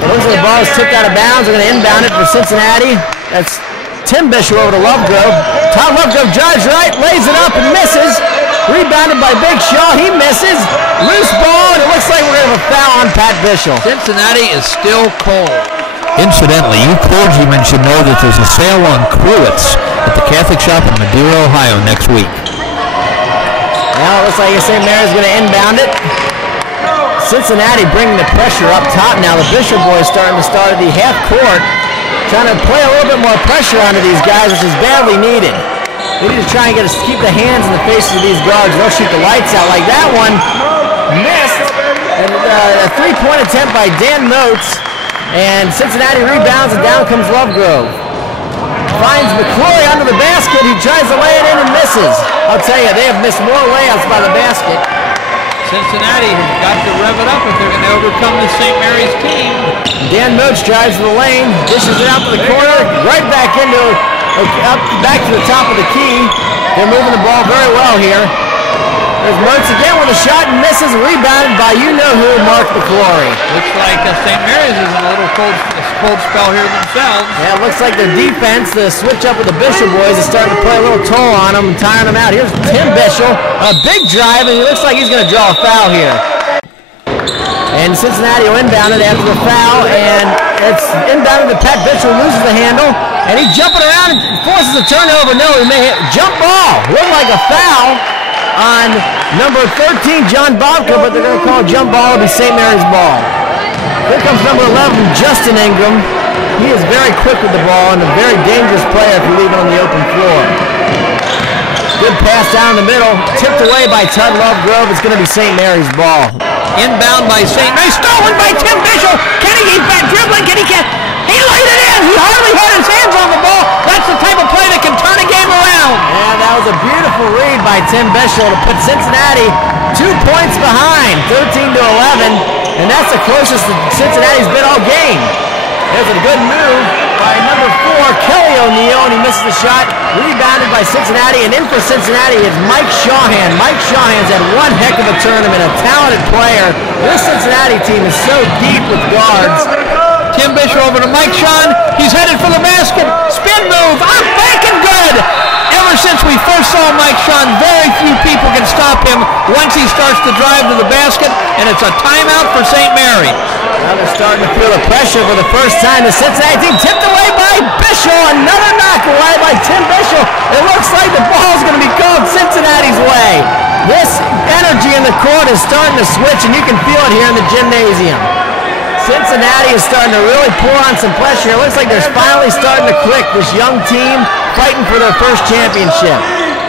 It looks like the ball is tipped out of bounds. They're going to inbound it for Cincinnati. That's Tim Bishop over to Lovegrove. Todd Lovegrove drives right, lays it up and misses. Rebounded by Big Shaw. He misses. Loose ball, and it looks like we're going to have a foul on Pat Bishop. Cincinnati is still cold. Incidentally, you clergymen should know that there's a sale on cruets at the Catholic Shop in Madeira, Ohio next week. Now it looks like St. Mary's going to inbound it. Cincinnati bringing the pressure up top now. The Bishop boys starting to start at the half court, trying to play a little bit more pressure onto these guys, which is badly needed. They need to try and keep the hands in the faces of these guards. They'll shoot the lights out like that one. Missed. And a three-point attempt by Dan Motes. And Cincinnati rebounds, and down comes Lovegrove. Finds McCrory under the basket. He tries to lay it in and misses. I'll tell you, they have missed more layups by the basket. Cincinnati has got to rev it up if they're going to overcome the St. Mary's team. Dan Motes drives to the lane, dishes it out to the corner, right back back to the top of the key. They're moving the ball very well here. There's Motes again with a shot and misses, rebounded by you-know-who, Mark McCrory. Looks like St. Mary's is in a little cold spell here themselves. Yeah, it looks like their defense, the switch up with the Bishop boys, is starting to play a little toll on them and tiring them out. Here's Tim Bishop, a big drive, and it looks like he's going to draw a foul here. And Cincinnati will inbound it after the foul, and it's inbounded to Pat Bishop, loses the handle, and he's jumping around and forces a turnover. No, he may hit jump ball. Looked like a foul on number 13, John Bobka, but they're going to call a jump ball. It'll be St. Mary's ball. Here comes number 11, Justin Ingram. He is very quick with the ball and a very dangerous player if you leave it on the open floor. Good pass down the middle, tipped away by Todd Lovegrove. It's going to be St. Mary's ball. Inbound by St. Mary's, stolen by Tim Bishop. Can he keep back dribbling? Can he get? He laid it in. He hardly had his hands on the ball. That's the type of play that can turn a game around. And that was a beautiful read by Tim Bishop to put Cincinnati 2 points behind, 13-11, and that's the closest that Cincinnati's been all game. There's a good move by number 4, Kelly O'Neill, and he misses the shot. Rebounded by Cincinnati, and in for Cincinnati is Mike Shawhan. Mike Shawhan's had one heck of a tournament, a talented player. This Cincinnati team is so deep with guards. Tim Bishop over to Mike Shawn. He's headed for the basket. Spin move. Up, back, and good. Ever since we first saw Mike Shawn, very few people can stop him once he starts to drive to the basket, and it's a timeout for St. Mary. Now they're starting to feel the pressure for the first time. The Cincinnati team tipped away by Bishop. Another knock away by Tim Bishop. It looks like the ball's going to be called Cincinnati's way. This energy in the court is starting to switch, and you can feel it here in the gymnasium. Cincinnati is starting to really pour on some pressure. It looks like they're finally starting to click. This young team fighting for their first championship.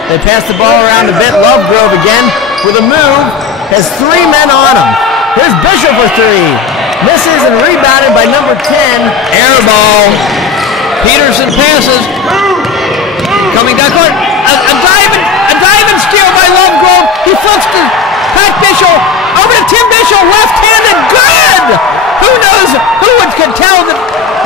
They pass the ball around a bit. Lovegrove again with a move. Has 3 men on him. Here's Bishop for 3. Misses and rebounded by number 10. Air ball. Peterson passes. Coming down court. A dive and steal by Lovegrove. He flips to Pat Bishop. Over to Tim Bishop. Left-handed. Good! Who knows? Who could tell that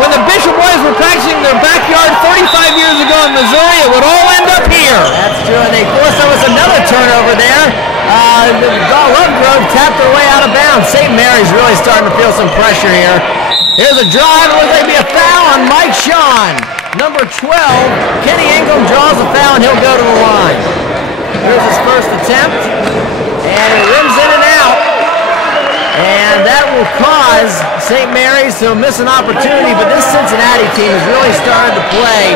when the Bishop boys were practicing their backyard 35 years ago in Missouri, it would all end up here. That's true. And of course, there was another turnover there. Lovegrove tapped her way out of bounds. St. Mary's really starting to feel some pressure here. Here's a drive. It looks like it'll be a foul on Mike Shawn. Number 12, Kenny Ingram draws a foul, and he'll go to the line. Here's his first attempt, and it rims in and out. And that will cause St. Mary's to miss an opportunity, but this Cincinnati team has really started to play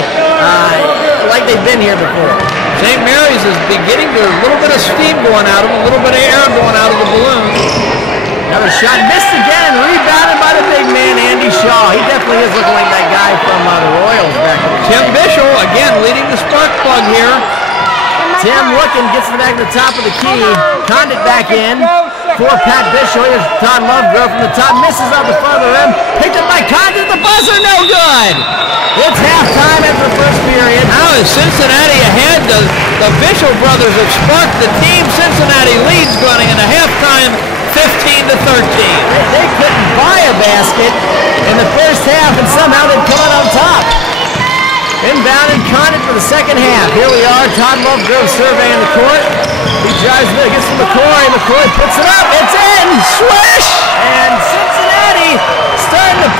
like they've been here before. St. Mary's is beginning to a little bit of steam going out of them, a little bit of air going out of the balloon. Another shot missed again, rebounded by the big man, Andy Shaw. He definitely is looking like that guy from the Royals back in the day. Tim Bishop, again, leading the spark plug here. Tim looking, gets to the back to the top of the key. Condit back in for Pat Bishop. Here's Todd Lovegrove from the top. Misses off the front of the rim. Picked up by Condit. The buzzer, no good. It's halftime after the first period. Now is Cincinnati ahead. The Bishop brothers have sparked the team. Cincinnati leads going into halftime 15-13. They couldn't buy a basket in the first half, and somehow they've come out on top. Inbound and Condit for the second half. Here we are. Todd Lovegrove surveying the court. He drives it, gets to McCrory. McCrory puts it up. It's in. Swish! And Cincinnati starting to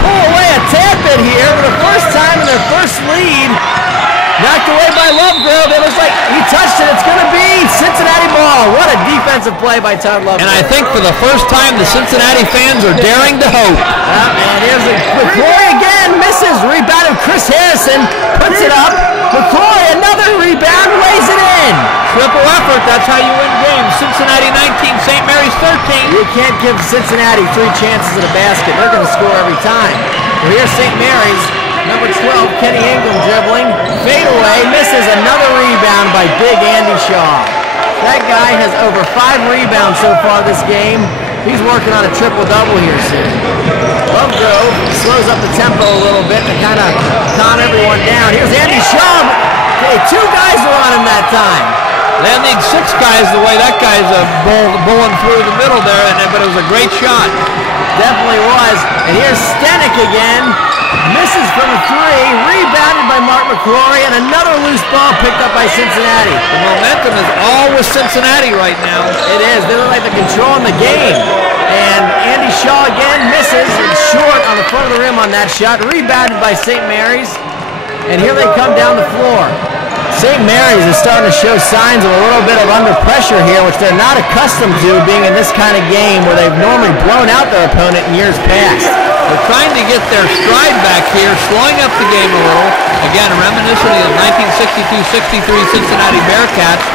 Lovegrove. It looks like he touched it. It's going to be Cincinnati ball. What a defensive play by Todd Lovegrove. And I think for the first time, the Cincinnati fans are daring to hope. And here's McCrory again. Misses. Rebound of Chris Harrison. Puts it up. McCrory, another rebound. Lays it in. Triple effort. That's how you win games. Cincinnati 19, St. Mary's 13. You can't give Cincinnati 3 chances at a basket. They're going to score every time. Well, here's St. Mary's. Number 12, Kenny Ingram dribbling. Fade away, misses. Another rebound by big Andy Shaw. That guy has over 5 rebounds so far this game. He's working on a triple-double here soon. Lovegrove slows up the tempo a little bit to kind of calm everyone down. Here's Andy Shaw. Hey, 2 guys were on him that time. They need 6 guys the way that guy's bowling through the middle there, but it was a great shot. Definitely was. And here's Stenik again. Misses from the 3, rebounded by Mark McCrory, and another loose ball picked up by Cincinnati. The momentum is all with Cincinnati right now. It is. They look like they're controlling the game. And Andy Shaw again misses. It's short on the front of the rim on that shot. Rebounded by St. Mary's. And here they come down the floor. St. Mary's is starting to show signs of a little bit of under pressure here, which they're not accustomed to being in this kind of game where they've normally blown out their opponent in years past. They're trying to get their stride back here, slowing up the game a little. Again, reminiscent of the 1962-63 Cincinnati Bearcats.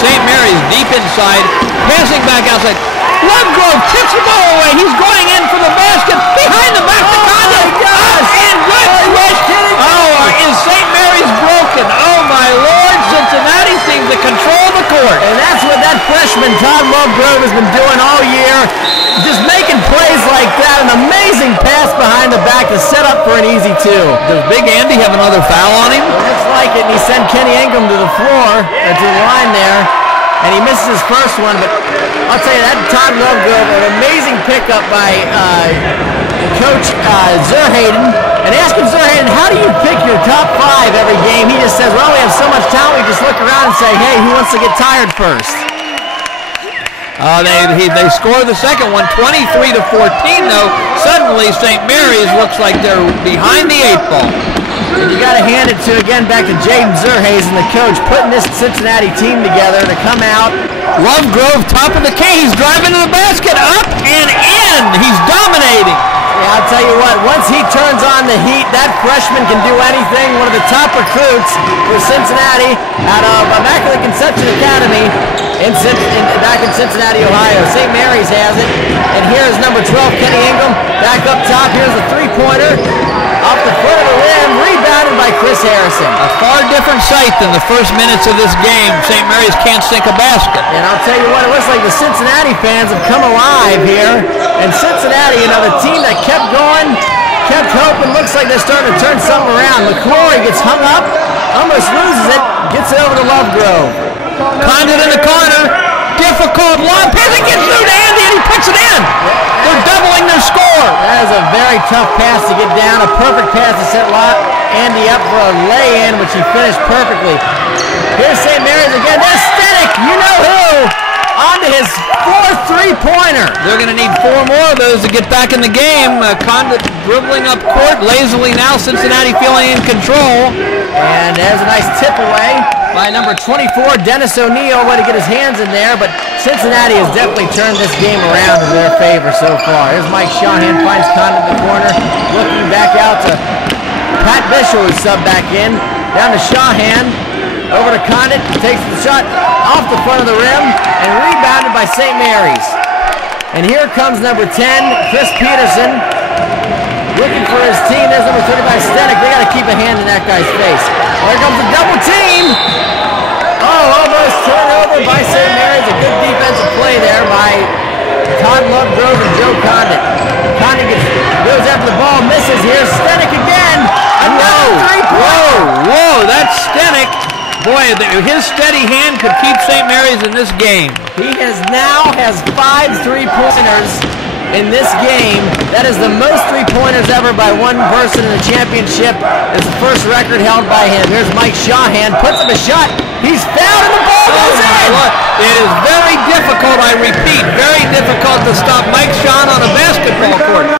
St. Mary's deep inside, passing back outside. Lovegrove tips the ball away. He's going in for the basket. Behind the back to Condon. And good switch. Is St. Mary's broken? Oh, my Lord. Cincinnati seems to control the court. And that's what that freshman Todd Lovegrove has been doing all year. Just making plays like that. An amazing pass behind the back to set up for an easy 2. Does Big Andy have another foul on him? It looks like it, and he sent Kenny Ingram to the floor, to the line there. And he misses his first one, but I'll tell you, that Todd Lovegrove, an amazing pickup by Coach Zerhaden. And asking Zerhaden, how do you pick your top 5 every game? He just says, well, we have so much talent, we just look around and say, hey, who wants to get tired first? They score the second one, 23-14, though. Suddenly, St. Mary's looks like they're behind the 8 ball. And you got to hand it to, again, back to Jaden Zerhazen, the coach, putting this Cincinnati team together to come out. Lovegrove, top of the key. He's driving to the basket, up and in. He's dominating. Yeah, I'll tell you what, once he turns on the heat, that freshman can do anything. One of the top recruits for Cincinnati out of Immaculate Conception Academy back in Cincinnati, Ohio. St. Mary's has it. And here's number 12, Kenny Ingram, back up top. Here's a 3-pointer. Off the foot of the rim, rebounded by Chris Harrison. A far different sight than the first minutes of this game. St. Mary's can't sink a basket. And I'll tell you what, it looks like the Cincinnati fans have come alive here. And Cincinnati, the team that kept going, kept hoping, looks like they're starting to turn something around. McCrory gets hung up, almost loses it, gets it over to Lovegrove. Condon in the corner, difficult long pass, it gets through to Andy and he puts it in. They're doubling their score. That is a very tough pass to get down, a perfect pass to set Andy up for a lay-in, which he finished perfectly. Here's St. Mary's again, there's Stenik, you know who, onto his 4th 3-pointer. They're going to need 4 more of those to get back in the game. Condon dribbling up court lazily now, Cincinnati feeling in control. And there's a nice tip away by number 24, Dennis O'Neill, way to get his hands in there, but Cincinnati has definitely turned this game around in their favor so far. Here's Mike Shawhan, finds Condon in the corner, looking back out to Pat Bishop, who's subbed back in, down to Shawhan, over to Condon, takes the shot off the front of the rim, and rebounded by St. Mary's. And here comes number 10, Chris Peterson, looking for his team. There's number 35, Stenik. They got to keep a hand in that guy's face. There comes the double team. Oh, almost turnover by St. Mary's. A good defensive play there by Todd Lovegrove and Joe Condon. Condon goes after the ball, misses here. Stenik again. Another 3-point. Whoa, that's Stenik. Boy, his steady hand could keep St. Mary's in this game. He now has 5 3-pointers in this game. That is the most 3-pointers ever by one person in the championship. It's the first record held by him. Here's Mike Shawhan, puts up a shot. He's fouled and the ball goes in. It is very difficult, I repeat, very difficult to stop Mike Shawhan on a basketball court.